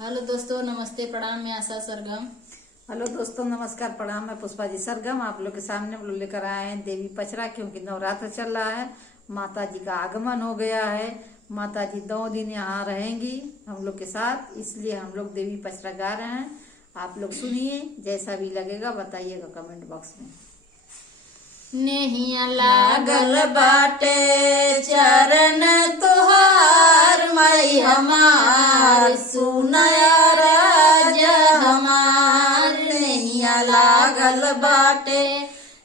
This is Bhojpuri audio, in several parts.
हेलो दोस्तों, नमस्ते, प्रणाम। मैं आशा सरगम। हेलो दोस्तों, नमस्कार, प्रणाम। मैं पुष्पा जी सरगम आप लोग के सामने हम लोग लेकर आए हैं देवी पचरा, क्योंकि नवरात्र चल रहा है। माता जी का आगमन हो गया है। माता जी 2 दिन यहाँ रहेंगी हम लोग के साथ, इसलिए हम लोग देवी पचरा गा रहे हैं। आप लोग सुनिए, जैसा भी लगेगा बताइएगा कमेंट बॉक्स में। नेहिया लागल बाटे चरण तुहार, मई हमार सुनया राज हमार। नेहिया लागल बाटे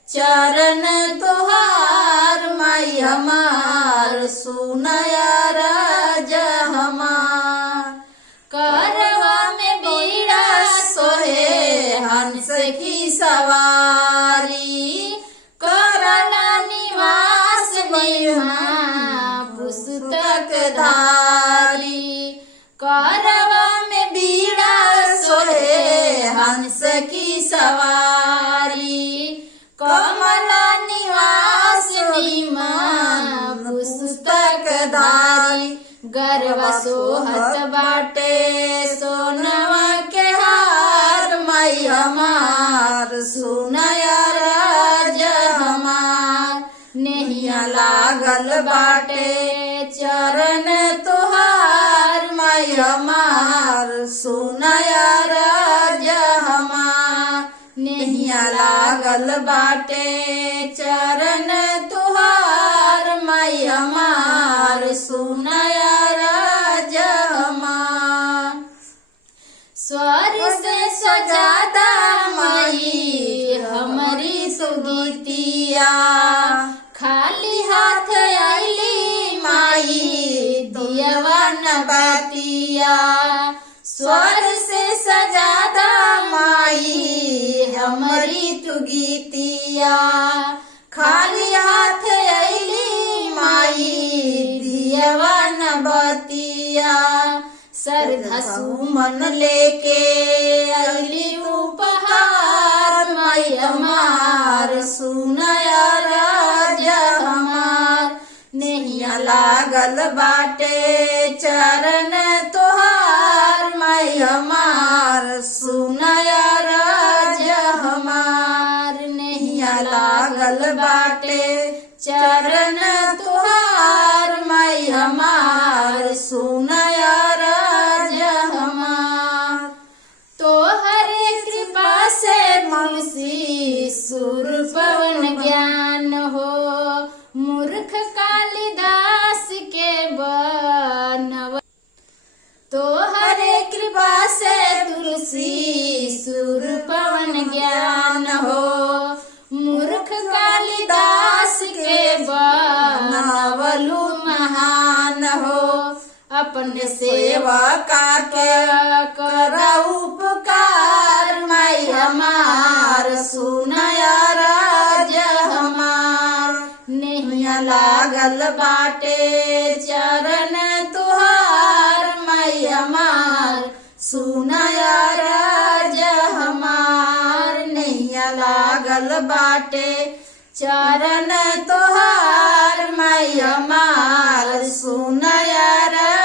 चरण तुहार, मई हमार सुनया राज हमार। करवा में बीड़ा सोहे हंस की सवारी, करना निवास पुस्तक धारी। करवा में बीड़ा सोहे हंस की सवारी, कमला निवास पुस्तक धारी। गरवा सोहत बाटे सोनवा के हार, मई हमार सुनया राज हमार। नेहिया लागल बाटे चरण तुहार, मई हमार सुनया राज हमार। नेहिया लागल बाटे चरण तुहार, मई हमार सुनया राज हमार। स्वर से सजादा माई हमारी सुगीतिया, खाली हाथ आईली माई दियवा न बातिया। स्वर से सजादा माई हमारी तुगीतिया, खाली हाथ आईली माई दियवा न बातिया। श्रद्धा सुमन लेके अली उपहार, मई हमार सुनया राज हमार। नेहिया लागल बाटे चरण तुहार, मई हमार सुनया राज हमार। नेहिया लागल बाटे चरण तुहार, मई हमार सुनया राज हमार। तोहरे कृपा से तुलसी सुर पवन ज्ञान हो, मूर्ख कालिदास के बनव। तोहरे कृपा से तुलसी सुर पवन ज्ञान हो, मूर्ख कालिदास के बनवलु महान हो। अपने सेवा का के करा उपकार, मई हमार सुनया राज हमार। नेहिया लागल बाटे चरण तुहार, मई हमार सुनया राज हमार। नेहिया लागल बाटे चरण तुहार, मई हमार सुनया राज।